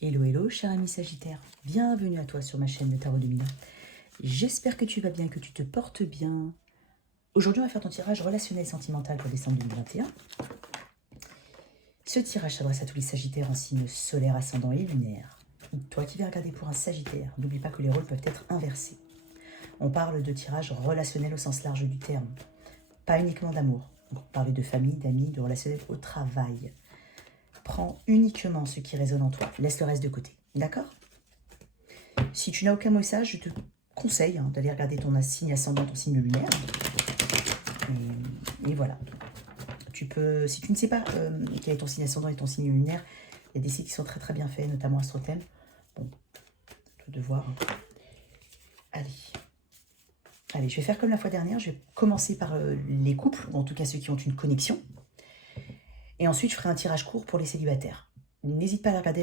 Hello, hello, cher ami Sagittaire. Bienvenue à toi sur ma chaîne de Tarot 2000. J'espère que tu vas bien, que tu te portes bien. Aujourd'hui, on va faire ton tirage relationnel sentimental pour décembre 2021. Ce tirage s'adresse à tous les Sagittaires en signe solaire, ascendant et lunaire. Toi qui viens regarder pour un Sagittaire, n'oublie pas que les rôles peuvent être inversés. On parle de tirage relationnel au sens large du terme, pas uniquement d'amour. On peut parler de famille, d'amis, de relationnel au travail. Prends uniquement ce qui résonne en toi, laisse le reste de côté, d'accord? Si tu n'as aucun message, je te conseille d'aller regarder ton signe ascendant, ton signe lunaire. Et voilà. Tu peux, si tu ne sais pas quel est ton signe ascendant et ton signe lunaire, il y a des sites qui sont très très bien faits, notamment Astrothème. Bon, tu dois devoir. Allez, je vais faire comme la fois dernière. Je vais commencer par les couples, ou en tout cas ceux qui ont une connexion. Et ensuite, je ferai un tirage court pour les célibataires. N'hésite pas à regarder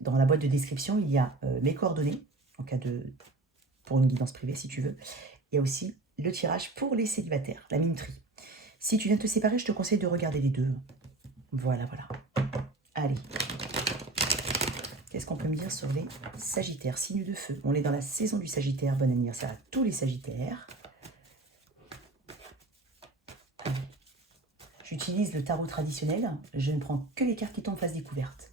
dans la boîte de description, il y a mes coordonnées, en cas pour une guidance privée si tu veux. Il y a aussi le tirage pour les célibataires, la minuterie. Si tu viens de te séparer, je te conseille de regarder les deux. Voilà. Allez. Qu'est-ce qu'on peut me dire sur les Sagittaires, signe de feu? On est dans la saison du Sagittaire. Bon anniversaire à tous les Sagittaires. J'utilise le tarot traditionnel. Je ne prends que les cartes qui tombent face découverte.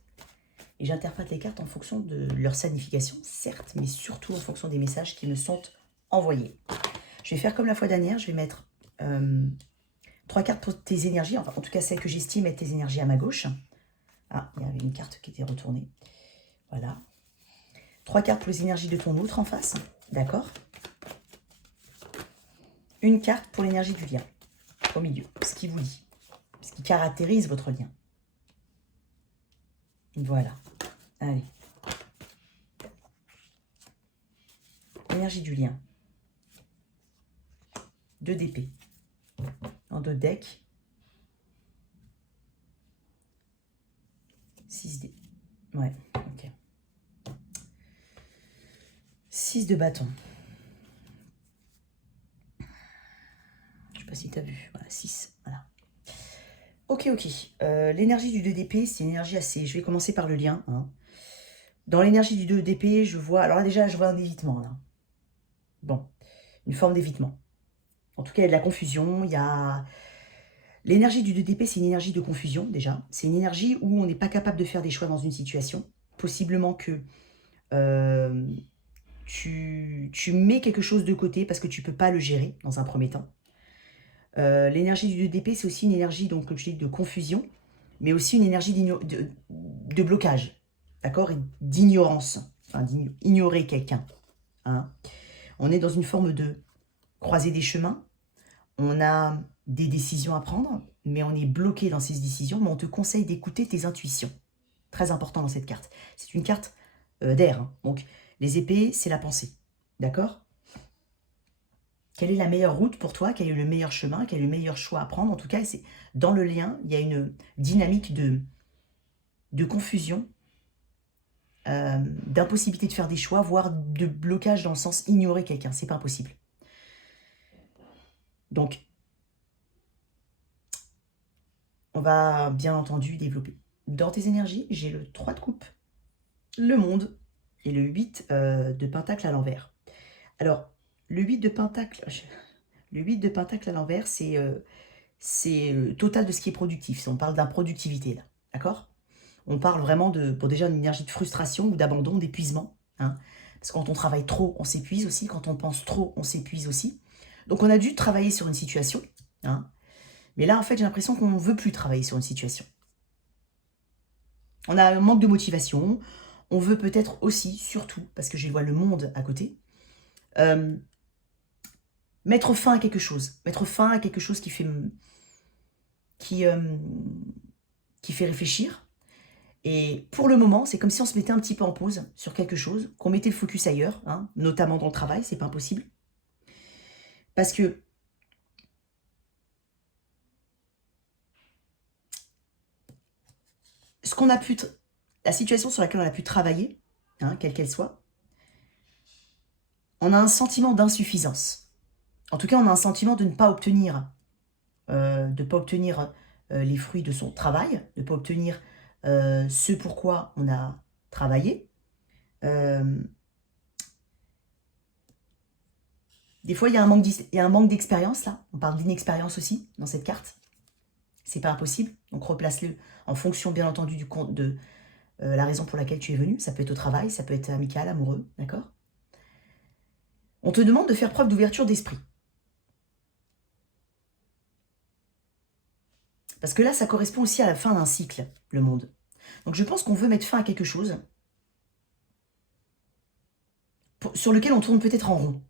Et j'interprète les cartes en fonction de leur signification, certes, mais surtout en fonction des messages qui me sont envoyés. Je vais faire comme la fois dernière. Je vais mettre 3 cartes pour tes énergies. Enfin, en tout cas, celles que j'estime être tes énergies à ma gauche. Ah, il y avait une carte qui était retournée. Voilà. 3 cartes pour les énergies de ton autre en face. D'accord. Une carte pour l'énergie du lien. Au milieu. Ce qui vous dit. Ce qui caractérise votre lien. Voilà. Allez. Énergie du lien. 2 d'épée. En 2 decks. 6 dés. Ouais, ok. 6 de bâton. Je sais pas si tu as vu. Voilà, 6. Voilà. Ok. L'énergie du 2 d'épée, c'est une énergie assez... Je vais commencer par le lien. Dans l'énergie du 2 d'épée, je vois... Alors là, déjà, je vois un évitement, là. Bon, une forme d'évitement. En tout cas, il y a de la confusion, il y a... L'énergie du 2 d'épée, c'est une énergie de confusion, déjà. C'est une énergie où on n'est pas capable de faire des choix dans une situation. Possiblement que tu mets quelque chose de côté parce que tu ne peux pas le gérer dans un premier temps. L'énergie du 2 d'épée, c'est aussi une énergie, donc, comme je dis, de confusion, mais aussi une énergie de blocage, d'accord, et d'ignorance, enfin, d'ignorer quelqu'un. On est dans une forme de croiser des chemins, on a des décisions à prendre, mais on est bloqué dans ces décisions, mais on te conseille d'écouter tes intuitions. Très important dans cette carte. C'est une carte d'air, donc les épées, c'est la pensée, d'accord? Quelle est la meilleure route pour toi? Quel est le meilleur chemin? Quel est le meilleur choix à prendre? En tout cas, c'est dans le lien, il y a une dynamique de confusion, d'impossibilité de faire des choix, voire de blocage dans le sens ignorer quelqu'un. C'est pas impossible. Donc, on va bien entendu développer. Dans tes énergies, j'ai le 3 de coupe, le monde et le 8 de pentacle à l'envers. Alors, le 8 de pentacle, à l'envers, c'est total de ce qui est productif. On parle d'improductivité, là. D'accord? On parle vraiment pour déjà une énergie de frustration ou d'abandon, d'épuisement. Parce que quand on travaille trop, on s'épuise aussi. Quand on pense trop, on s'épuise aussi. Donc, on a dû travailler sur une situation. Mais là, en fait, j'ai l'impression qu'on ne veut plus travailler sur une situation. On a un manque de motivation. On veut peut-être aussi, surtout, parce que je vois le monde à côté, mettre fin à quelque chose. Mettre fin à quelque chose qui fait réfléchir. Et pour le moment, c'est comme si on se mettait un petit peu en pause sur quelque chose, qu'on mettait le focus ailleurs, notamment dans le travail, c'est pas impossible. Parce que la situation sur laquelle on a pu travailler, quelle qu'elle soit, on a un sentiment d'insuffisance. En tout cas, on a un sentiment de ne pas obtenir, les fruits de son travail, de ne pas obtenir ce pourquoi on a travailler. Des fois, il y a un manque d'expérience, là. On parle d'inexpérience aussi, dans cette carte. C'est pas impossible. Donc, replace-le en fonction, bien entendu, du compte de la raison pour laquelle tu es venu. Ça peut être au travail, ça peut être amical, amoureux, d'accord? On te demande de faire preuve d'ouverture d'esprit. Parce que là, ça correspond aussi à la fin d'un cycle, le monde. Donc, je pense qu'on veut mettre fin à quelque chose sur lequel on tourne peut-être en rond.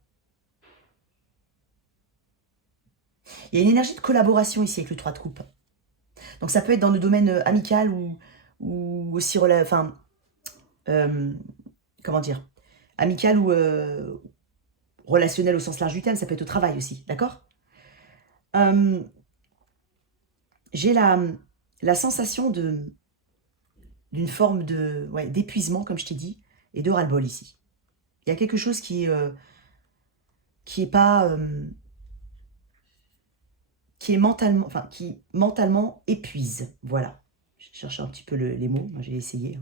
Il y a une énergie de collaboration ici avec le 3 de coupe. Donc, ça peut être dans le domaine amical ou aussi... Enfin, comment dire, amical ou relationnel au sens large du terme, ça peut être au travail aussi, d'accord? J'ai la sensation d'une forme de d'épuisement, comme je t'ai dit, et de ras-le-bol ici. Il y a quelque chose qui est pas... qui mentalement épuise, voilà. Je cherche un petit peu les mots, moi j'ai essayé.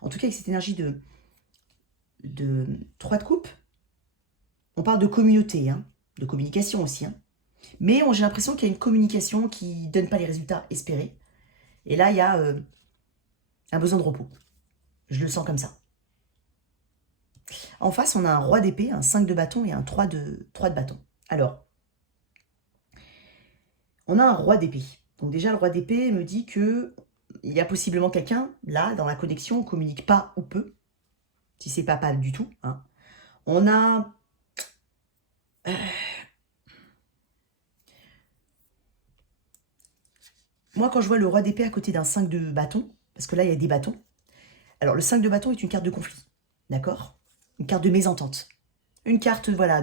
En tout cas, avec cette énergie de 3 de coupe, on parle de communauté, hein, de communication aussi, hein. Mais j'ai l'impression qu'il y a une communication qui ne donne pas les résultats espérés. Et là, il y a un besoin de repos. Je le sens comme ça. En face, on a un roi d'épée, un 5 de bâton et un 3 de bâton. Alors, on a un roi d'épée. Donc déjà, le roi d'épée me dit que il y a possiblement quelqu'un, là, dans la connexion, on ne communique pas ou peu. Si c'est pas du tout. Hein. On a... Moi, quand je vois le roi d'épée à côté d'un 5 de bâton, parce que là, il y a des bâtons. Alors, le 5 de bâton est une carte de conflit. D'accord? Une carte de mésentente. Une carte, voilà,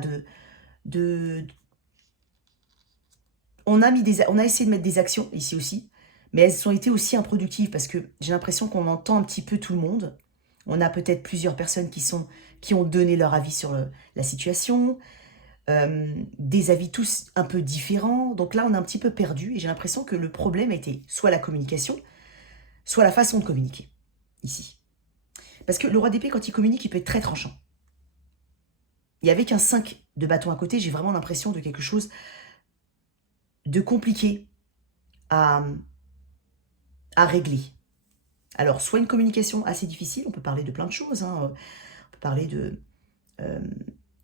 On a essayé de mettre des actions, ici aussi, mais elles ont été aussi improductives, parce que j'ai l'impression qu'on entend un petit peu tout le monde. On a peut-être plusieurs personnes qui ont donné leur avis sur la situation, des avis tous un peu différents. Donc là, on est un petit peu perdu, et j'ai l'impression que le problème a été soit la communication, soit la façon de communiquer, ici. Parce que le roi d'épée, quand il communique, il peut être très tranchant. Et avec un 5 de bâton à côté, j'ai vraiment l'impression de quelque chose de compliqué à régler. Alors, soit une communication assez difficile, on peut parler de plein de choses, hein. On peut parler de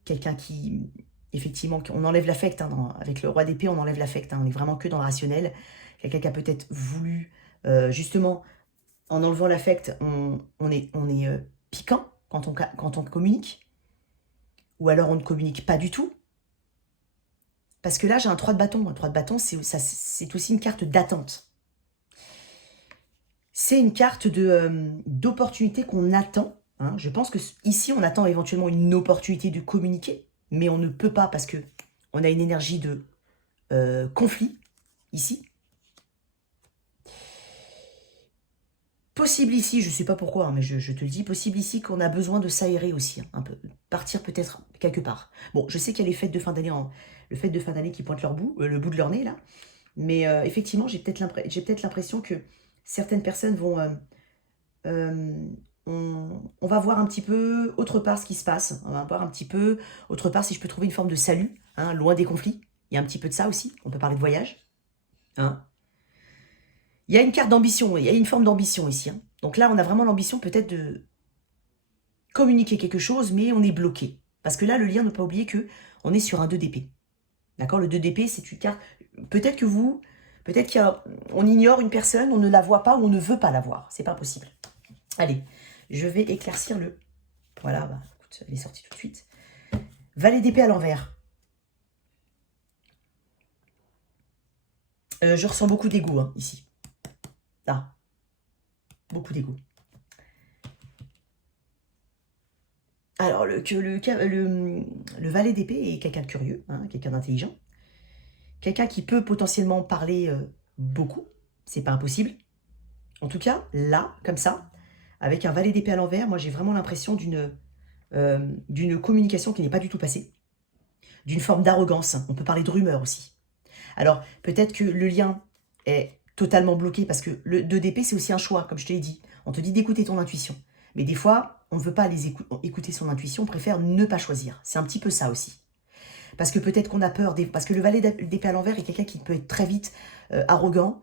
quelqu'un qui, effectivement, on enlève l'affect, hein, avec le roi d'épée, on enlève l'affect, hein, on est vraiment que dans le rationnel. Quelqu'un qui a peut-être voulu, justement, en enlevant l'affect, on est piquant quand on communique, ou alors on ne communique pas du tout. Parce que là, j'ai un 3 de bâton. Un 3 de bâton, c'est aussi une carte d'attente. C'est une carte d'opportunité qu'on attend. Hein. Je pense qu'ici, on attend éventuellement une opportunité de communiquer, mais on ne peut pas parce qu'on a une énergie de conflit, ici. Possible ici, je ne sais pas pourquoi, hein, mais je te le dis, possible ici qu'on a besoin de s'aérer aussi, hein, un peu, partir peut-être quelque part. Bon, je sais qu'il y a les fêtes de fin d'année, le fait de fin d'année qui pointent le bout de leur nez, là, mais effectivement, j'ai peut-être l'impression que certaines personnes vont... on va voir un petit peu autre part ce qui se passe, on va voir un petit peu autre part si je peux trouver une forme de salut, hein, loin des conflits. Il y a un petit peu de ça aussi, on peut parler de voyage, hein. Il y a une carte d'ambition, il y a une forme d'ambition ici. Hein. Donc là, on a vraiment l'ambition peut-être de communiquer quelque chose, mais on est bloqué. Parce que là, le lien, ne pas oublier qu'on est sur un 2 d'épée. D'accord? Le 2 d'épée, c'est une carte... Peut-être qu'on ignore une personne, on ne la voit pas ou on ne veut pas la voir. C'est pas possible. Allez, je vais éclaircir le... Voilà, bah, écoute, elle est sortie tout de suite. Valet d'épée à l'envers. Je ressens beaucoup d'ego, hein, ici. Là. Beaucoup d'ego. Alors, le valet d'épée est quelqu'un de curieux, hein, quelqu'un d'intelligent. Quelqu'un qui peut potentiellement parler beaucoup. C'est pas impossible. En tout cas, là, comme ça, avec un valet d'épée à l'envers, moi j'ai vraiment l'impression d'une communication qui n'est pas du tout passée. D'une forme d'arrogance. On peut parler de rumeur aussi. Alors, peut-être que le lien est totalement bloqué parce que le 2 d'épée, c'est aussi un choix, comme je te l'ai dit. On te dit d'écouter ton intuition. Mais des fois, on ne veut pas écouter son intuition, on préfère ne pas choisir. C'est un petit peu ça aussi. Parce que peut-être qu'on a peur, parce que le valet d'épée à l'envers est quelqu'un qui peut être très vite arrogant,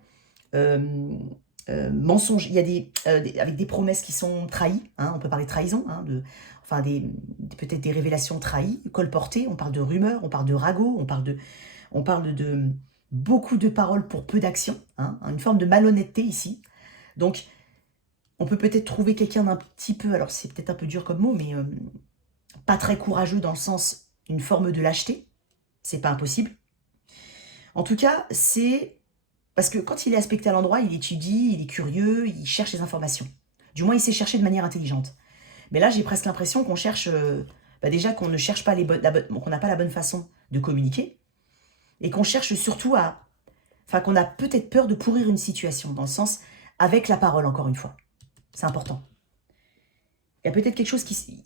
mensonge. Il y a avec des promesses qui sont trahies, hein, on peut parler de trahison, hein, enfin peut-être des révélations trahies, colportées, on parle de rumeurs, on parle de ragots, on parle de beaucoup de paroles pour peu d'actions, hein, une forme de malhonnêteté ici. Donc, on peut peut-être trouver quelqu'un d'un petit peu, alors c'est peut-être un peu dur comme mot, mais pas très courageux dans le sens, une forme de lâcheté. C'est pas impossible. En tout cas, c'est parce que quand il est aspecté à l'endroit, il étudie, il est curieux, il cherche les informations. Du moins, il sait chercher de manière intelligente. Mais là, j'ai presque l'impression qu'on cherche, déjà qu'on ne cherche pas qu'on n'a pas la bonne façon de communiquer, et qu'on cherche surtout enfin, qu'on a peut-être peur de pourrir une situation, dans le sens, avec la parole, encore une fois. C'est important. Il y a peut-être quelque chose qui...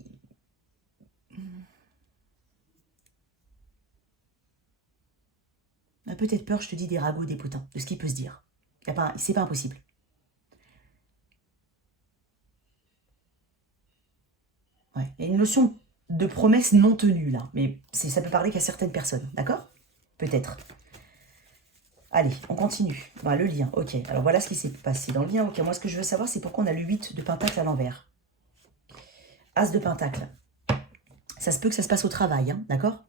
On a peut-être peur, je te dis, des ragots, des potins, de ce qui peut se dire. C'est pas impossible. Ouais. Il y a une notion de promesse non tenue, là. Mais ça peut parler qu'à certaines personnes, d'accord? Peut-être. Allez, on continue. Voilà, le lien, ok. Alors voilà ce qui s'est passé dans le lien. Ok, moi ce que je veux savoir, c'est pourquoi on a le 8 de pentacle à l'envers. As de pentacle. Ça se peut que ça se passe au travail, hein, d'accord?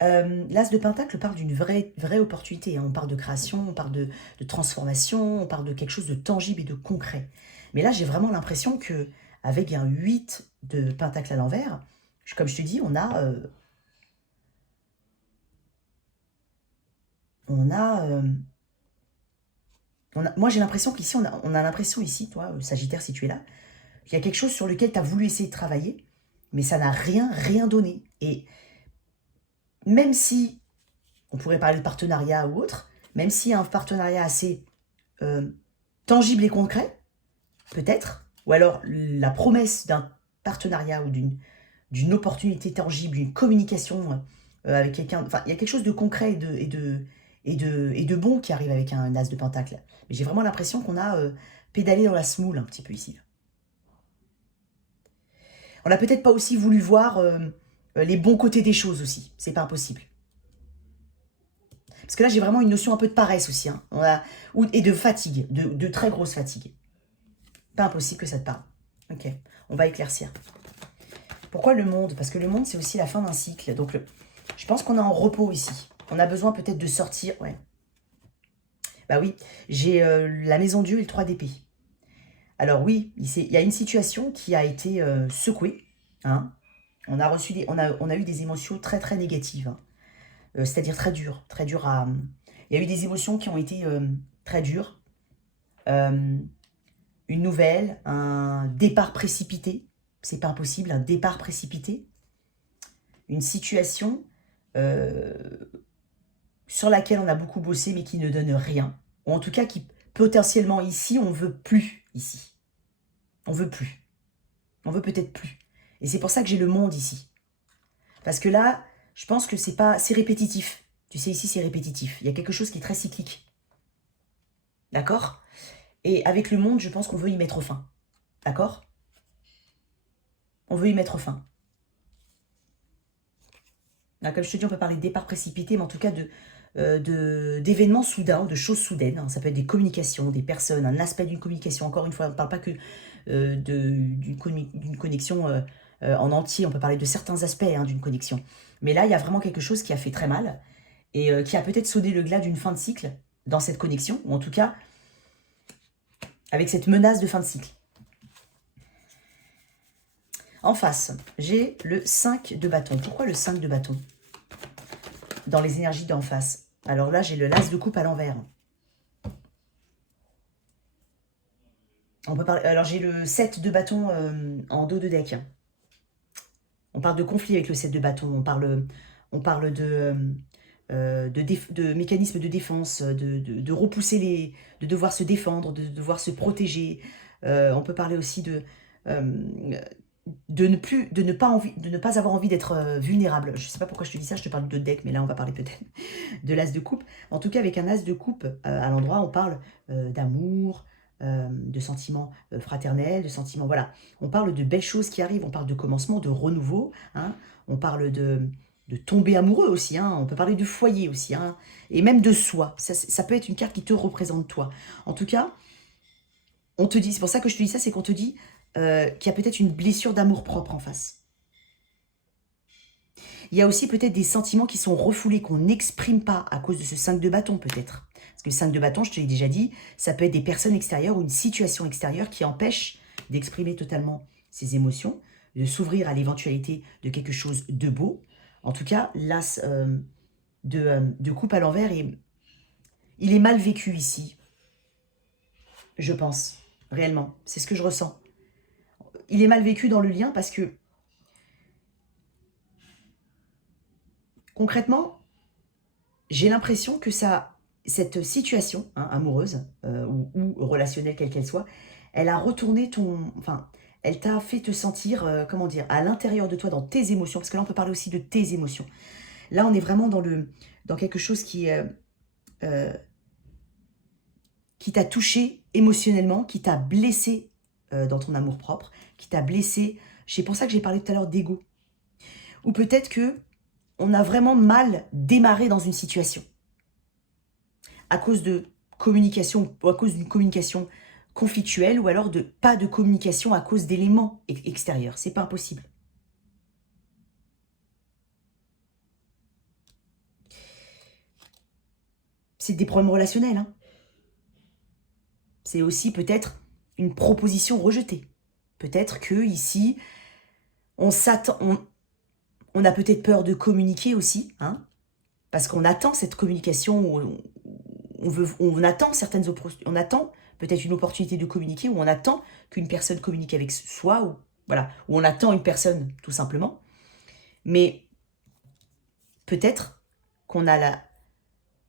L'As de Pentacle parle d'une vraie opportunité. Hein. On parle de création, on parle de transformation, on parle de quelque chose de tangible et de concret. Mais là, j'ai vraiment l'impression que avec un 8 de Pentacle à l'envers, comme je te dis, on a... moi, j'ai l'impression qu'ici, on a l'impression ici, toi, Sagittaire, si tu es là, qu'il y a quelque chose sur lequel tu as voulu essayer de travailler, mais ça n'a rien donné. Et même si, on pourrait parler de partenariat ou autre, même s'il y a un partenariat assez tangible et concret, peut-être, ou alors la promesse d'un partenariat ou d'une opportunité tangible, d'une communication avec quelqu'un, enfin, il y a quelque chose de concret et de bon qui arrive avec un as de pentacle. Mais j'ai vraiment l'impression qu'on a pédalé dans la semoule un petit peu ici. On n'a peut-être pas aussi voulu voir les bons côtés des choses aussi. C'est pas impossible. Parce que là, j'ai vraiment une notion un peu de paresse aussi. Hein. Et de fatigue, de très grosse fatigue. Pas impossible que ça te parle. Ok, on va éclaircir. Pourquoi le monde? Parce que le monde, c'est aussi la fin d'un cycle. Donc, je pense qu'on est en repos ici. On a besoin peut-être de sortir. Ouais. Bah oui, j'ai la maison Dieu et le 3 d'épée. Alors oui, il y a une situation qui a été secouée. Hein. On a eu des émotions très négatives. Hein. C'est-à-dire très dures. Très dures à... Il y a eu des émotions qui ont été très dures. Une nouvelle, un départ précipité. C'est pas impossible, un départ précipité. Une situation sur laquelle on a beaucoup bossé mais qui ne donne rien. Ou en tout cas qui potentiellement ici, on veut plus ici. On veut plus. On veut peut-être plus. Et c'est pour ça que j'ai le monde ici. Parce que là, je pense que c'est répétitif. Tu sais, ici, c'est répétitif. Il y a quelque chose qui est très cyclique. D'accord? Et avec le monde, je pense qu'on veut y mettre fin. D'accord? On veut y mettre fin. Là, comme je te dis, on peut parler de départ précipité, mais en tout cas d'événements soudains, de choses soudaines. Hein. Ça peut être des communications, des personnes, un aspect d'une communication. Encore une fois, on ne parle pas que d'une connexion en entier. On peut parler de certains aspects hein, d'une connexion. Mais là, il y a vraiment quelque chose qui a fait très mal et qui a peut-être sonné le glas d'une fin de cycle dans cette connexion, ou en tout cas avec cette menace de fin de cycle. En face, j'ai le 5 de bâton. Pourquoi le 5 de bâton dans les énergies d'en face? Alors là, j'ai le l'as de coupe à l'envers. On peut parler. Alors j'ai le 7 de bâton en dos de deck. On parle de conflit avec le 7 de bâton. On parle de mécanismes de défense, de repousser de devoir se défendre, de devoir se protéger. On peut parler aussi de ne pas avoir envie d'être vulnérable. Je ne sais pas pourquoi je te dis ça, je te parle de deck, mais là on va parler peut-être de l'as de coupe. En tout cas, avec un as de coupe à l'endroit, on parle d'amour, de sentiments fraternels, de sentiments, voilà. On parle de belles choses qui arrivent, on parle de commencement, de renouveau, hein. On parle de tomber amoureux aussi, hein. On peut parler du foyer aussi, hein. Et même de soi. Ça peut être une carte qui te représente toi. En tout cas, on te dit, c'est pour ça que je te dis ça, c'est qu'on te dit qu'il y a peut-être une blessure d'amour-propre en face. Il y a aussi peut-être des sentiments qui sont refoulés, qu'on n'exprime pas à cause de ce 5 de bâton peut-être. Parce que le 5 de bâton, je te l'ai déjà dit, ça peut être des personnes extérieures ou une situation extérieure qui empêche d'exprimer totalement ses émotions, de s'ouvrir à l'éventualité de quelque chose de beau. En tout cas, l'as de coupe à l'envers, il est mal vécu ici, je pense, réellement. C'est ce que je ressens. Il est mal vécu dans le lien parce que, concrètement, j'ai l'impression que cette situation amoureuse ou relationnelle, quelle qu'elle soit, elle a retourné ton... Enfin, elle t'a fait te sentir, comment dire, à l'intérieur de toi, dans tes émotions, parce que là, on peut parler aussi de tes émotions. Là, on est vraiment dans quelque chose euh, qui t'a touché émotionnellement, qui t'a blessé dans ton amour-propre, qui t'a blessé... C'est pour ça que j'ai parlé tout à l'heure d'ego. Ou peut-être que on a vraiment mal démarré dans une situation à cause de communication ou à cause d'une communication conflictuelle ou alors de pas de communication à cause d'éléments extérieurs. C'est pas impossible. C'est des problèmes relationnels. Hein. C'est aussi peut-être une proposition rejetée. Peut-être que ici, on a peut-être peur de communiquer aussi, hein, parce qu'on attend cette communication, on attend certaines on attend peut-être une opportunité de communiquer, ou on attend qu'une personne communique avec soi, ou voilà, ou on attend une personne tout simplement. Mais peut-être qu'on a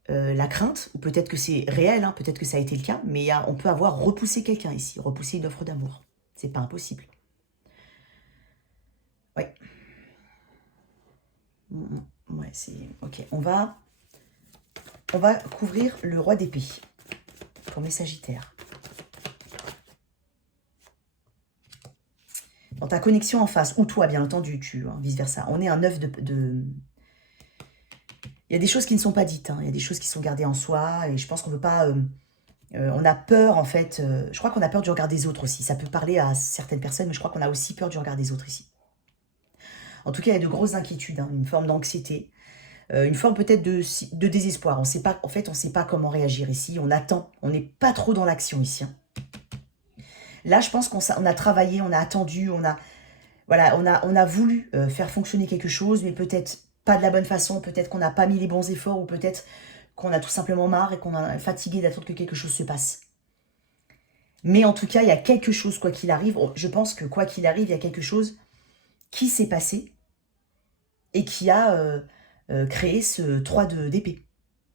la crainte, ou peut-être que c'est réel, hein, peut-être que ça a été le cas, mais on peut avoir repoussé quelqu'un ici, repoussé une offre d'amour. C'est pas impossible. Ouais. Ouais, c'est... Ok, on va couvrir le roi d'épée pour mes sagittaires. Dans ta connexion en face, ou toi, bien entendu, vice-versa. On est un œuf de... Il y a des choses qui ne sont pas dites, hein. Il y a des choses qui sont gardées en soi, et je pense qu'on ne veut pas... on a peur, en fait... je crois qu'on a peur du regard des autres aussi. Ça peut parler à certaines personnes, mais je crois qu'on a aussi peur du regard des autres ici. En tout cas, il y a de grosses inquiétudes, hein, une forme d'anxiété, une forme peut-être de désespoir. On sait pas, en fait, on ne sait pas comment réagir ici. On attend, on n'est pas trop dans l'action ici. Hein. Là, je pense qu'on a travaillé, on a attendu, on a voulu faire fonctionner quelque chose, mais peut-être pas de la bonne façon, peut-être qu'on n'a pas mis les bons efforts, ou peut-être qu'on a tout simplement marre et qu'on est fatigué d'attendre que quelque chose se passe. Mais en tout cas, il y a quelque chose, quoi qu'il arrive. Je pense que quoi qu'il arrive, il y a quelque chose qui s'est passé et qui a créé ce 3 d'épée.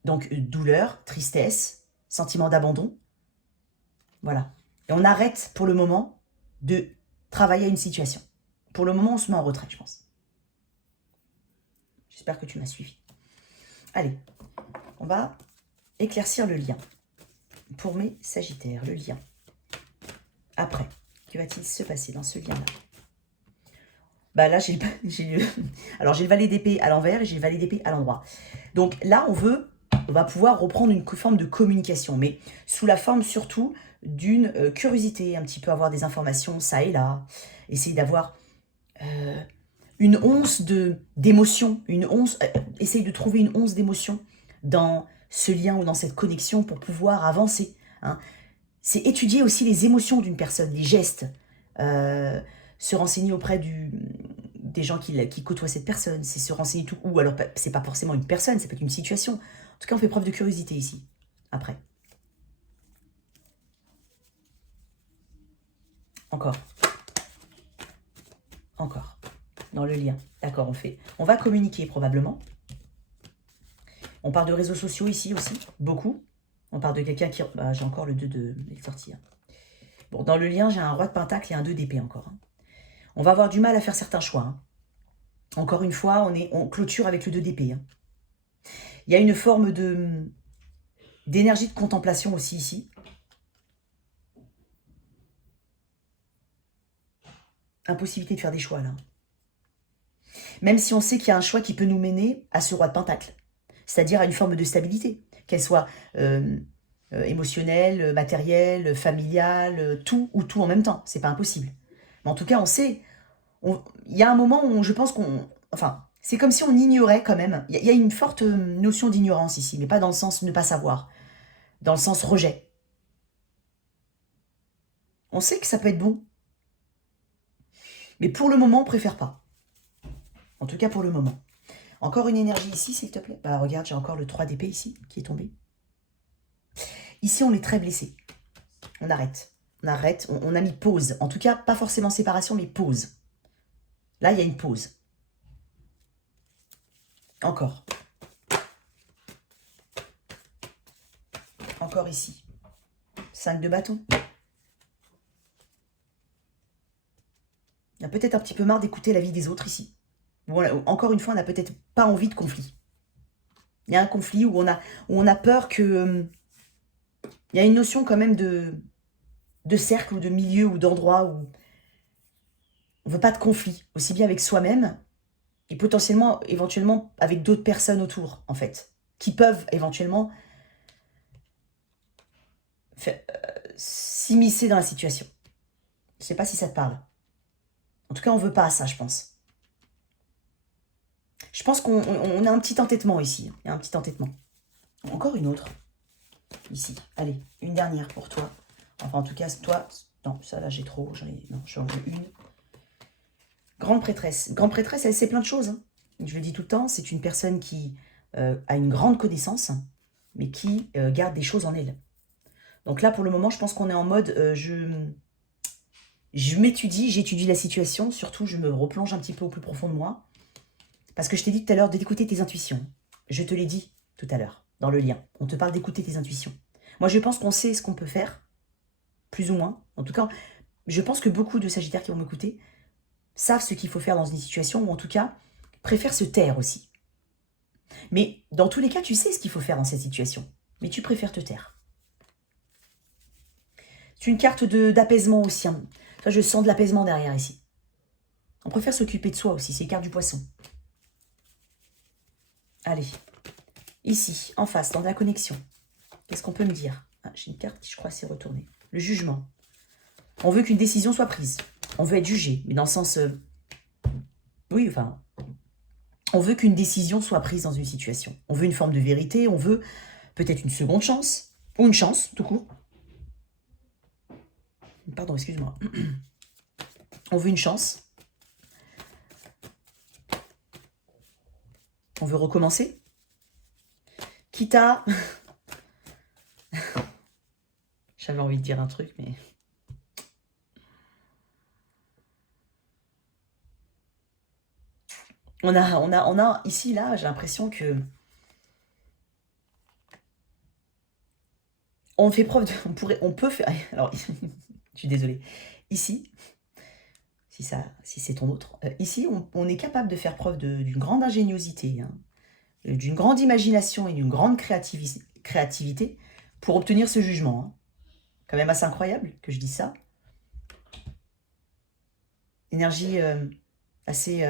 Donc, douleur, tristesse, sentiment d'abandon. Voilà. Et on arrête pour le moment de travailler à une situation. Pour le moment, on se met en retrait, je pense. J'espère que tu m'as suivi. Allez, on va éclaircir le lien. Pour mes sagittaires, le lien. Après, que va-t-il se passer dans ce lien-là? Bah là, j'ai le valet d'épée à l'envers et j'ai le valet d'épée à l'endroit. Donc là, on va pouvoir reprendre une forme de communication, mais sous la forme surtout d'une curiosité, un petit peu avoir des informations ça et là, essayer d'avoir une once d'émotion, essayer de trouver une once d'émotion dans ce lien ou dans cette connexion pour pouvoir avancer. Hein. C'est étudier aussi les émotions d'une personne, les gestes, se renseigner auprès des gens qui côtoient cette personne, c'est se renseigner tout, ou alors c'est pas forcément une personne, ça peut être une situation. En tout cas, on fait preuve de curiosité ici, après. Encore. Encore. Dans le lien. D'accord, on va communiquer probablement. On parle de réseaux sociaux ici aussi, beaucoup. On parle de quelqu'un qui... Bah, j'ai encore le 2 de sortir. Bon, dans le lien, j'ai un roi de pentacle et un 2 d'épée encore. Hein. On va avoir du mal à faire certains choix. Hein. Encore une fois, on clôture avec le 2 d'épée. Hein. Il y a une forme d'énergie de contemplation aussi ici. Impossibilité de faire des choix, là. Même si on sait qu'il y a un choix qui peut nous mener à ce roi de pentacle. C'est-à-dire à une forme de stabilité. Qu'elle soit émotionnelle, matérielle, familiale, tout ou tout en même temps. C'est pas impossible. Mais en tout cas, on sait. Il y a un moment où je pense qu'on... Enfin, c'est comme si on ignorait quand même. Il y a une forte notion d'ignorance ici, mais pas dans le sens ne pas savoir. Dans le sens rejet. On sait que ça peut être bon. Mais pour le moment, on préfère pas. En tout cas, pour le moment. Encore une énergie ici, s'il te plaît. Bah, regarde, j'ai encore le 3 d'épée ici, qui est tombé. Ici, on est très blessé. On arrête. On arrête. On a mis pause. En tout cas, pas forcément séparation, mais pause. Là, il y a une pause. Encore. Encore ici. 5 de bâton. On a peut-être un petit peu marre d'écouter la vie des autres ici. Bon, encore une fois, on n'a peut-être pas envie de conflit. Il y a un conflit où on a peur que... il y a une notion quand même de cercle ou de milieu ou d'endroit où on ne veut pas de conflit, aussi bien avec soi-même et potentiellement, éventuellement, avec d'autres personnes autour, en fait, qui peuvent éventuellement s'immiscer dans la situation. Je ne sais pas si ça te parle. En tout cas, on ne veut pas ça, je pense. Je pense qu'on a un petit entêtement ici. Il y a un petit entêtement. Encore une autre. Ici. Allez, une dernière pour toi. Enfin, en tout cas, toi... Non, ça là, j'ai trop. Non, j'en veux une. Grande prêtresse. Grande prêtresse, elle sait plein de choses. Hein. Je le dis tout le temps, c'est une personne qui a une grande connaissance, mais qui garde des choses en elle. Donc là, pour le moment, je pense qu'on est en mode... je m'étudie, j'étudie la situation. Surtout, je me replonge un petit peu au plus profond de moi. Parce que je t'ai dit tout à l'heure d'écouter tes intuitions. Je te l'ai dit tout à l'heure, dans le lien. On te parle d'écouter tes intuitions. Moi, je pense qu'on sait ce qu'on peut faire, plus ou moins. En tout cas, je pense que beaucoup de Sagittaires qui vont m'écouter savent ce qu'il faut faire dans une situation, ou en tout cas, préfèrent se taire aussi. Mais dans tous les cas, tu sais ce qu'il faut faire dans cette situation. Mais tu préfères te taire. C'est une carte d'apaisement aussi. Hein. Toi, je sens de l'apaisement derrière ici. On préfère s'occuper de soi aussi, c'est carte du poisson. Allez, ici, en face, dans la connexion. Qu'est-ce qu'on peut me dire? J'ai une carte qui, je crois, s'est retournée. Le jugement. On veut qu'une décision soit prise. On veut être jugé, mais dans le sens... oui, enfin... On veut qu'une décision soit prise dans une situation. On veut une forme de vérité, on veut peut-être une seconde chance, ou une chance, tout court. Pardon, excuse-moi. On veut une chance. On veut recommencer. Quitte à... J'avais envie de dire un truc, mais... On a ici, là, j'ai l'impression que... On fait preuve de... On peut faire... Alors, je suis désolée. Ici, si c'est ton autre, ici, on est capable de faire preuve d'une grande ingéniosité, hein, d'une grande imagination et d'une grande créativité pour obtenir ce jugement. Hein. Quand même assez incroyable que je dise ça. Énergie assez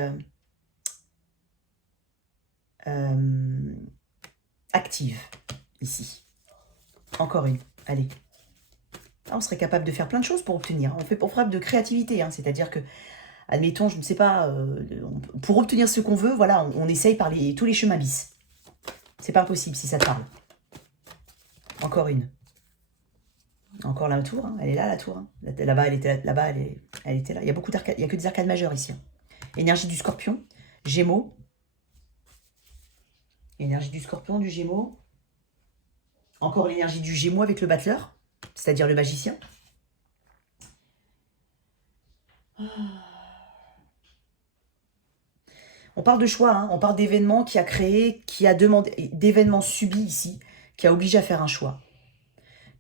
active, ici. Encore une, allez. Là, on serait capable de faire plein de choses pour obtenir. On fait pour preuve de créativité, hein, c'est-à-dire que, admettons, je ne sais pas, pour obtenir ce qu'on veut, voilà, on essaye par tous les chemins bis. C'est pas impossible si ça te parle. Encore une. Encore la tour, hein. Elle est là, la tour. Hein. Là-bas, elle était là-bas, elle était là. Il y a beaucoup d'arcades, il n'y a que des arcades majeures ici. Hein. Énergie du scorpion, Gémeaux. Énergie du scorpion, du Gémeaux. Encore l'énergie du Gémeaux avec le battleur, c'est-à-dire le magicien. On parle de choix, hein. On parle d'événements qui a créé, qui a demandé, d'événements subis ici, qui a obligé à faire un choix.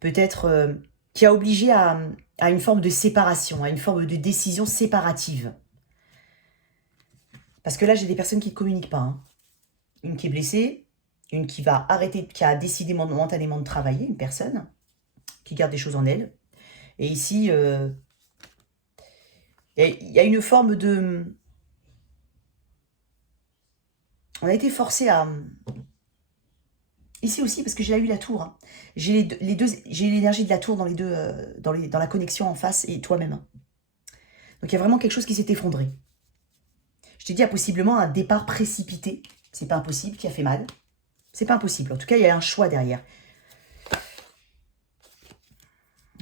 Peut-être qui a obligé à une forme de séparation, à une forme de décision séparative. Parce que là, j'ai des personnes qui ne communiquent pas. Hein. Une qui est blessée, une qui va arrêter, qui a décidé momentanément de travailler, une personne qui garde des choses en elle. Et ici, Il y a une forme de... On a été forcé à... Ici aussi, parce que j'ai eu la tour. Hein. J'ai j'ai l'énergie de la tour dans les deux, dans la connexion en face et toi-même. Donc il y a vraiment quelque chose qui s'est effondré. Je t'ai dit, il y a possiblement un départ précipité. C'est pas impossible, qui a fait mal. C'est pas impossible. En tout cas, il y a un choix derrière.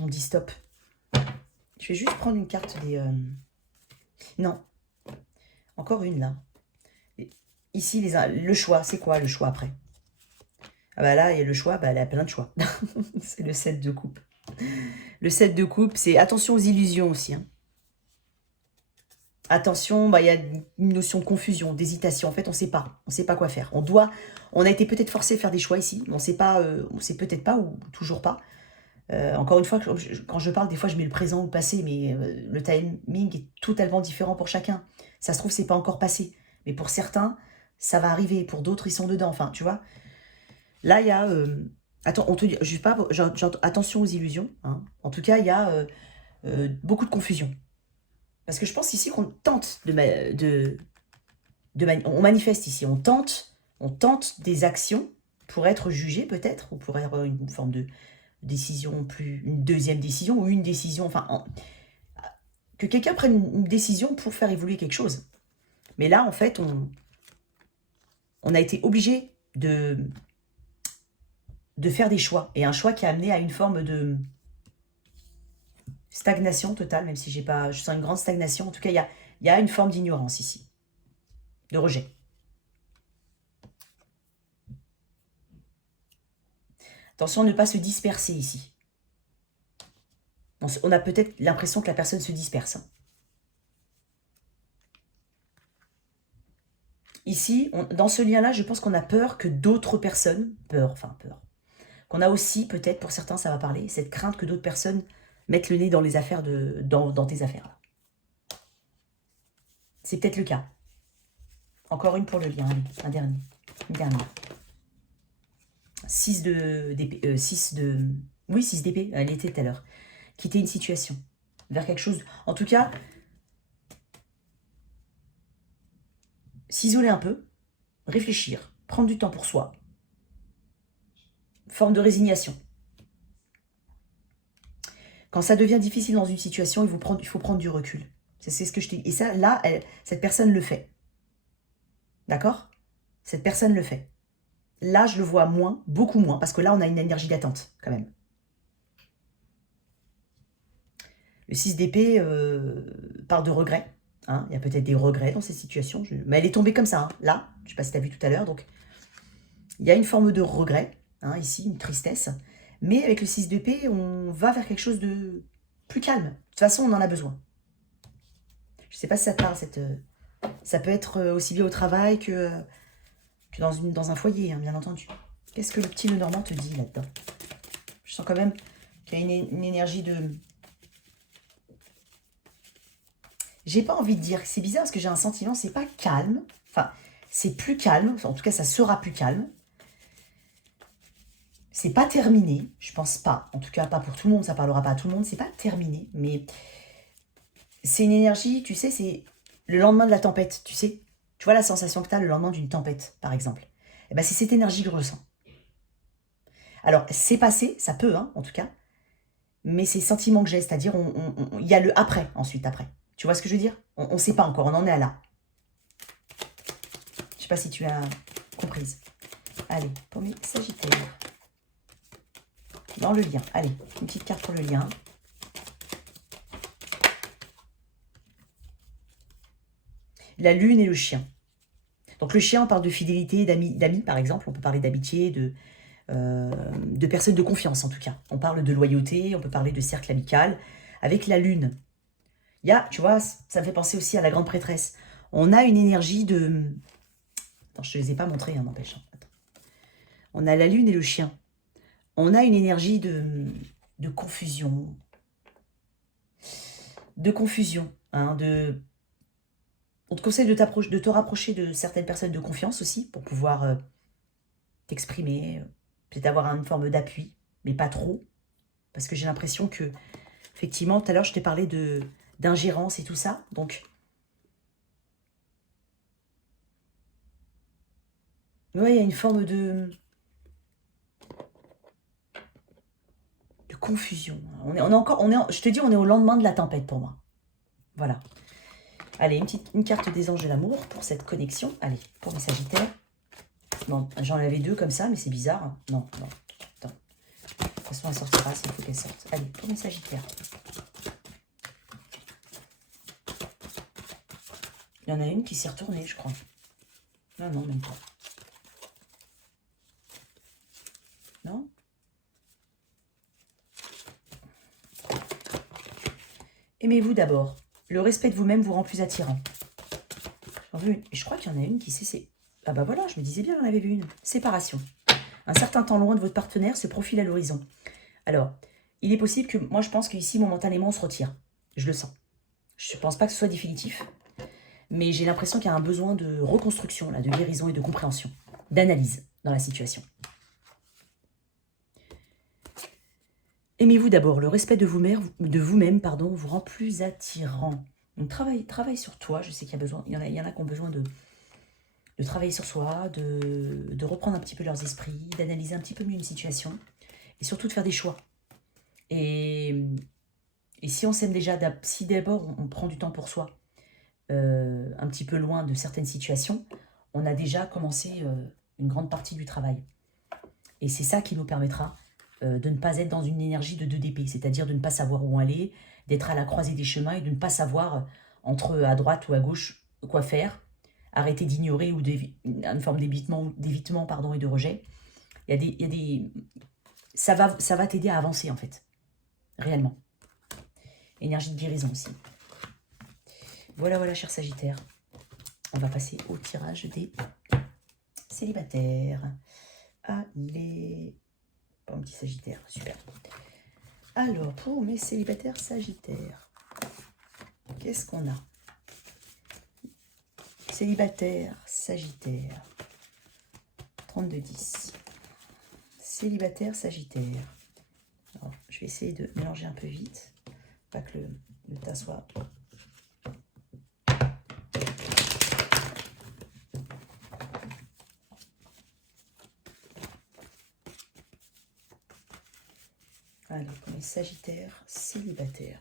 On dit stop. Je vais juste prendre une carte des... Non. Encore une, là. Ici, le choix. C'est quoi, le choix, après? Ah bah là, il y a le choix. Bah, elle a plein de choix. C'est le 7 de coupe. Le 7 de coupe, c'est attention aux illusions aussi. Hein. Attention, bah, il y a une notion de confusion, d'hésitation. En fait, on ne sait pas quoi faire. On a été peut-être forcé à faire des choix ici, mais on sait peut-être pas ou toujours pas. Encore une fois, quand je parle, des fois, je mets le présent ou le passé, mais le timing est totalement différent pour chacun. Ça se trouve, c'est pas encore passé, mais pour certains, ça va arriver. Pour d'autres, ils sont dedans. Enfin, tu vois. Là, il y a... attends, on te dit, je pas, attention aux illusions. Hein. En tout cas, il y a beaucoup de confusion. Parce que je pense ici qu'on tente on manifeste ici, on tente des actions pour être jugé peut-être, ou pour avoir une forme de décision une deuxième décision, ou une décision, enfin, que quelqu'un prenne une décision pour faire évoluer quelque chose. Mais là, en fait, on a été obligé de faire des choix, et un choix qui a amené à une forme de stagnation totale, même si je sens une grande stagnation. En tout cas, il y a une forme d'ignorance ici, de rejet. Attention à ne pas se disperser ici. On a peut-être l'impression que la personne se disperse. Ici, dans ce lien-là, je pense qu'on a peur que d'autres personnes, peur, qu'on a aussi, peut-être, pour certains, ça va parler, cette crainte que d'autres personnes mettent le nez dans les affaires dans tes affaires. Là. C'est peut-être le cas. Encore une pour le lien, allez, une dernière. 6 d'épée, 6 d'épée, elle était tout à l'heure. Quitter une situation, vers quelque chose, en tout cas, s'isoler un peu, réfléchir, prendre du temps pour soi. Forme de résignation. Quand ça devient difficile dans une situation, il faut prendre du recul. C'est ce que je t'ai dit. Et ça, là, cette personne le fait. D'accord? Cette personne le fait. Là, je le vois moins, beaucoup moins, parce que là, on a une énergie d'attente, quand même. Le 6 d'épée parle de regret. Hein. Il y a peut-être des regrets dans ces situations. Mais elle est tombée comme ça, hein. Là. Je ne sais pas si tu as vu tout à l'heure. Donc, il y a une forme de regret, hein, ici, une tristesse. Mais avec le 6 d'épée, on va vers quelque chose de plus calme. De toute façon, on en a besoin. Je ne sais pas si ça te parle. Ça peut être aussi bien au travail que dans un foyer, hein, bien entendu. Qu'est-ce que le petit Lenormand te dit là-dedans? Je sens quand même qu'il y a une énergie de... J'ai pas envie de dire, c'est bizarre parce que j'ai un sentiment, c'est pas calme. Enfin, c'est plus calme. En tout cas, ça sera plus calme. C'est pas terminé, je pense pas. En tout cas, pas pour tout le monde, ça parlera pas à tout le monde. C'est pas terminé, mais c'est une énergie, tu sais, c'est le lendemain de la tempête, tu sais. Tu vois la sensation que tu as le lendemain d'une tempête, par exemple. Et ben, c'est cette énergie que je ressens. Alors, c'est passé, ça peut, hein, en tout cas. Mais c'est le sentiment que j'ai, c'est-à-dire, il y a le après, ensuite, après. Tu vois ce que je veux dire? On ne sait pas encore, on en est à là. Je sais pas si tu as comprise. Allez, pour mes Sagittaires. Dans le lien. Allez, une petite carte pour le lien. La lune et le chien. Donc le chien, on parle de fidélité, d'amis par exemple. On peut parler d'amitié, de personnes de confiance en tout cas. On parle de loyauté, on peut parler de cercle amical. Avec la lune, il y a, tu vois, ça me fait penser aussi à la grande prêtresse. On a une énergie de... Attends, je ne te les ai pas montrés, hein, n'empêche. Attends. On a la lune et le chien. On a une énergie de confusion. De confusion. Hein, on te conseille de te rapprocher de certaines personnes de confiance aussi pour pouvoir t'exprimer, peut-être avoir une forme d'appui, mais pas trop. Parce que j'ai l'impression que, effectivement, tout à l'heure, je t'ai parlé d'ingérence et tout ça. Donc, ouais, il y a une forme de confusion. On est encore, je te dis, on est au lendemain de la tempête pour moi. Voilà. Allez, une carte des anges de l'amour pour cette connexion. Allez, pour mes sagittaires. Bon, j'en avais deux comme ça, mais c'est bizarre. Hein. Non, non. Attends. De toute façon, elle sortira s'il faut qu'elle sorte. Allez, pour mes sagittaires. Il y en a une qui s'est retournée, je crois. Non, non, même pas. Non? Aimez-vous d'abord. Le respect de vous-même vous rend plus attirant. Je crois qu'il y en a une qui s'est... Ah bah voilà, je me disais bien, j'en avais vu une. Séparation. Un certain temps loin de votre partenaire se profile à l'horizon. Alors, il est possible que... Moi, je pense qu'ici, momentanément, on se retire. Je le sens. Je ne pense pas que ce soit définitif. Mais j'ai l'impression qu'il y a un besoin de reconstruction, là, de guérison et de compréhension. D'analyse dans la situation. Aimez-vous d'abord. Le respect de vous-même, vous rend plus attirant. Donc, travaille sur toi. Je sais qu'il y a besoin... Il y en a qui ont besoin de travailler sur soi, de reprendre un petit peu leurs esprits, d'analyser un petit peu mieux une situation, et surtout de faire des choix. Et si on s'aime déjà, si d'abord on prend du temps pour soi, un petit peu loin de certaines situations, on a déjà commencé une grande partie du travail. Et c'est ça qui nous permettra de ne pas être dans une énergie de 2DP, c'est-à-dire de ne pas savoir où aller, d'être à la croisée des chemins et de ne pas savoir entre à droite ou à gauche quoi faire, arrêter d'ignorer ou une forme d'évitement et de rejet. Ça va t'aider à avancer en fait, réellement. Énergie de guérison aussi. Voilà, voilà, cher Sagittaire. On va passer au tirage des célibataires. Allez. Pas un petit Sagittaire, super. Alors, pour mes célibataires Sagittaires, qu'est-ce qu'on a? Célibataire Sagittaire. 32-10. Célibataire Sagittaire. Alors, je vais essayer de mélanger un peu vite. Pas que le tas soit... Allez, pour les Sagittaires célibataires.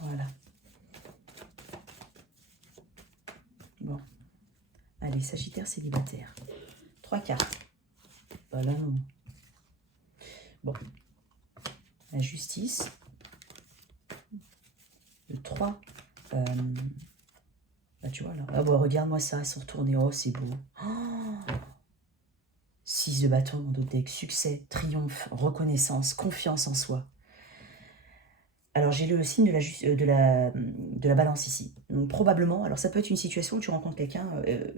Voilà. Bon. Allez, Sagittaire célibataire. 3 cartes. Voilà, non. Bon. La justice. Le 3. Bah, tu vois, là. Ah, bah, regarde-moi ça, ils sont retournés. Oh, c'est beau. Oh, 6 de bâton dans d'autres decks. Succès, triomphe, reconnaissance, confiance en soi. Alors, j'ai le signe de la balance ici. Donc, probablement, alors ça peut être une situation où tu rencontres quelqu'un,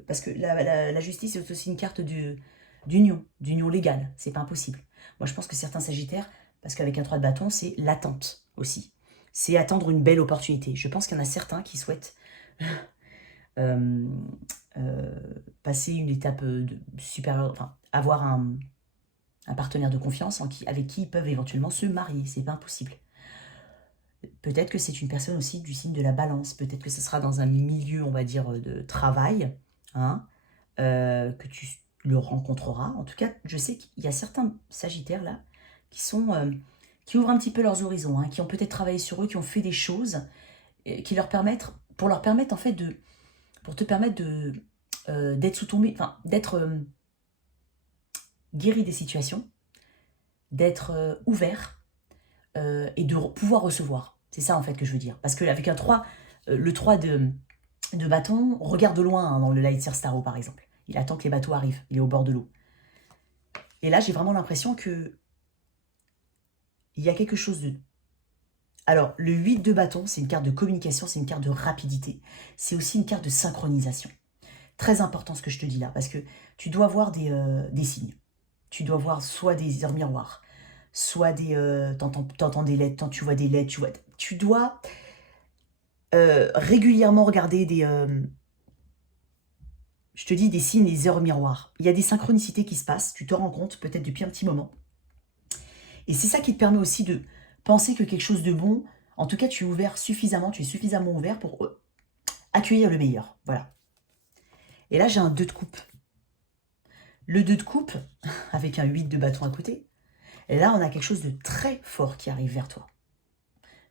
parce que la justice est aussi une carte d'union légale. C'est pas impossible. Moi, je pense que certains sagittaires, parce qu'avec un 3 de bâton, c'est l'attente aussi. C'est attendre une belle opportunité. Je pense qu'il y en a certains qui souhaitent passer une étape supérieure, enfin, avoir un partenaire de confiance avec qui ils peuvent éventuellement se marier. C'est pas impossible. Peut-être que c'est une personne aussi du signe de la balance. Peut-être que ce sera dans un milieu, on va dire, de travail, hein, que tu le rencontreras. En tout cas, je sais qu'il y a certains sagittaires là qui ouvrent un petit peu leurs horizons, hein, qui ont peut-être travaillé sur eux, qui ont fait des choses qui leur permettent, en fait pour te permettre d'être sous ton, enfin d'être guéri des situations, d'être ouvert et de pouvoir recevoir. C'est ça en fait que je veux dire. Parce qu'avec un 3, le 3 de bâton regarde de loin, hein, dans le Lightyear Starro par exemple. Il attend que les bateaux arrivent, il est au bord de l'eau. Et là j'ai vraiment l'impression que il y a quelque chose de... Alors le 8 de bâton, c'est une carte de communication, c'est une carte de rapidité. C'est aussi une carte de synchronisation. Très important ce que je te dis là, parce que tu dois voir des signes. tu dois voir soit des heures miroirs, soit des... t'entends des lettres, quand tu vois des lettres, tu dois régulièrement regarder des... je te dis des signes, des heures miroirs. Il y a des synchronicités qui se passent, tu te rends compte peut-être depuis un petit moment. Et c'est ça qui te permet aussi de penser que quelque chose de bon, en tout cas tu es ouvert suffisamment, tu es suffisamment ouvert pour accueillir le meilleur. Voilà. Et là j'ai un 2 de coupe. Le 2 de coupe, avec un 8 de bâton à côté, et là on a quelque chose de très fort qui arrive vers toi.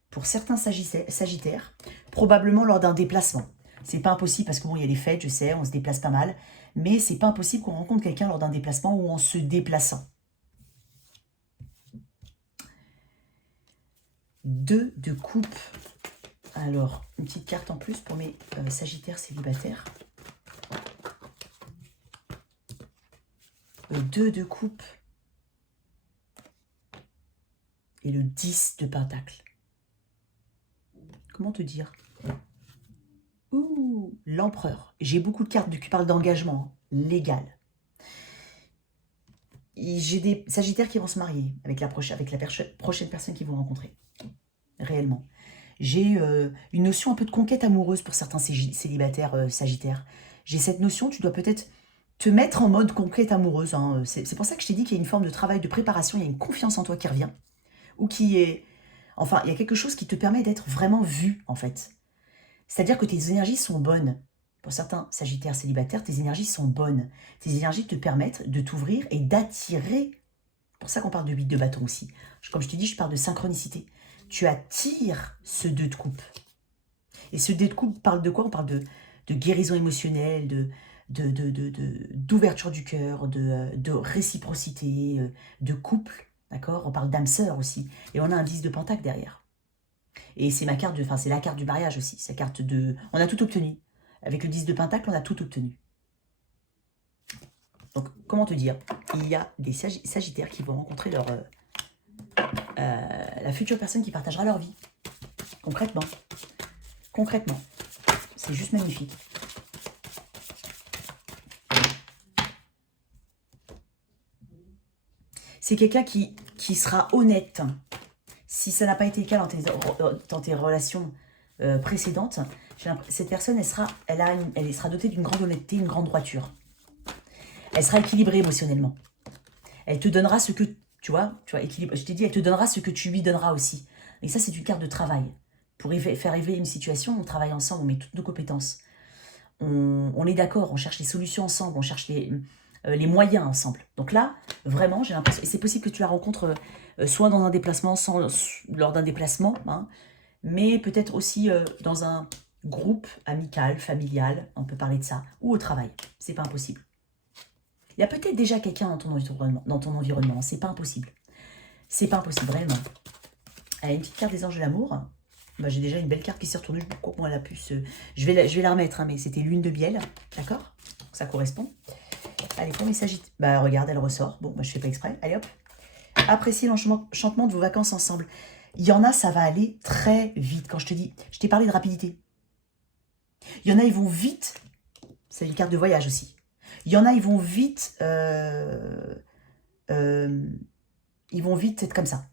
Pour certains sagittaires, probablement lors d'un déplacement. C'est pas impossible parce que bon, il y a les fêtes, je sais, on se déplace pas mal, mais c'est pas impossible qu'on rencontre quelqu'un lors d'un déplacement ou en se déplaçant. 2 de coupe. Alors, une petite carte en plus pour mes sagittaires célibataires. 2 de coupe. Et le 10 de pentacle. Comment te dire? Ouh, l'empereur. J'ai beaucoup de cartes qui parlent d'engagement légal. J'ai des sagittaires qui vont se marier avec la prochaine personne qu'ils vont rencontrer. Réellement. J'ai une notion un peu de conquête amoureuse pour certains célibataires sagittaires. J'ai cette notion, tu dois peut-être te mettre en mode conquête amoureuse. Hein. C'est pour ça que je t'ai dit qu'il y a une forme de travail de préparation, il y a une confiance en toi qui revient. Ou qui est... Enfin, il y a quelque chose qui te permet d'être vraiment vu, en fait. C'est-à-dire que tes énergies sont bonnes. Pour certains sagittaires célibataires, tes énergies sont bonnes. Tes énergies te permettent de t'ouvrir et d'attirer. C'est pour ça qu'on parle de 8 de bâton aussi. Comme je te dis, je parle de synchronicité. Tu attires ce 2 de coupe. Et ce 2 de coupe parle de quoi? On parle de guérison émotionnelle, d'ouverture du cœur, de réciprocité, de couple. D'accord? On parle d'âme sœur aussi. Et on a un 10 de pentacle derrière. Et c'est ma carte c'est la carte du mariage aussi. C'est la carte de... On a tout obtenu. Avec le 10 de pentacle, on a tout obtenu. Donc, comment te dire? Il y a des sagittaires qui vont rencontrer la future personne qui partagera leur vie. Concrètement. Concrètement. C'est juste magnifique. C'est quelqu'un qui sera honnête. Si ça n'a pas été le cas dans tes relations précédentes, cette personne, elle sera dotée d'une grande honnêteté, une grande droiture. Elle sera équilibrée émotionnellement. Elle te donnera ce que, tu vois, équilibre. Je t'ai dit, elle te donnera ce que tu lui donneras aussi. Et ça, c'est une carte de travail. Pour faire éveiller une situation, on travaille ensemble, on met toutes nos compétences. On est d'accord, on cherche les solutions ensemble, on cherche les moyens ensemble. Donc là, vraiment, j'ai l'impression, et c'est possible que tu la rencontres soit dans un déplacement, lors d'un déplacement, hein, mais peut-être aussi dans un groupe amical, familial, on peut parler de ça, ou au travail, c'est pas impossible. Il y a peut-être déjà quelqu'un dans ton environnement, c'est pas impossible. C'est pas impossible, vraiment. Allez, une petite carte des anges de l'amour. Bah, j'ai déjà une belle carte qui s'est retournée, pourquoi elle a pu se... Je vais la remettre, hein, mais c'était lune de miel, d'accord? Ça correspond. Allez, pour mes sagittaires. Bah, regarde, elle ressort. Bon, bah, je fais pas exprès. Allez, hop. Appréciez l'enchantement de vos vacances ensemble. Il y en a, ça va aller très vite. Quand je te dis, je t'ai parlé de rapidité. Il y en a, ils vont vite. C'est une carte de voyage aussi. Il y en a, ils vont vite... ils vont vite être comme ça.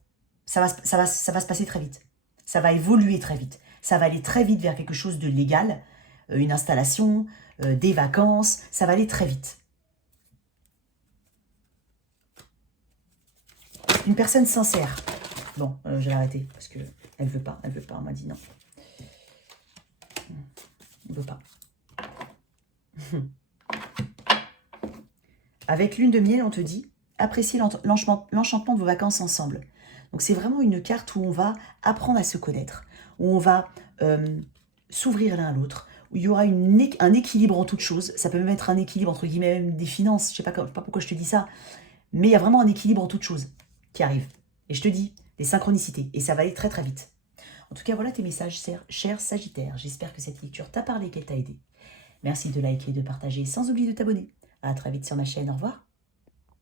Ça va se passer très vite. Ça va évoluer très vite. Ça va aller très vite vers quelque chose de légal. Une installation, des vacances. Ça va aller très vite. Une personne sincère. Bon, je vais arrêter parce que elle veut pas, on m'a dit non. Elle veut pas. Avec lune de miel, on te dit, appréciez l'enchantement de vos vacances ensemble. Donc c'est vraiment une carte où on va apprendre à se connaître, où on va s'ouvrir l'un à l'autre, où il y aura un équilibre en toute chose. Ça peut même être un équilibre entre guillemets même des finances, je sais pas pourquoi je te dis ça, mais il y a vraiment un équilibre en toute chose qui arrive. Et je te dis, des synchronicités, et ça va aller très très vite. En tout cas, voilà tes messages, cher Sagittaire. J'espère que cette lecture t'a parlé, qu'elle t'a aidé. Merci de liker, de partager, sans oublier de t'abonner. À très vite sur ma chaîne, au revoir.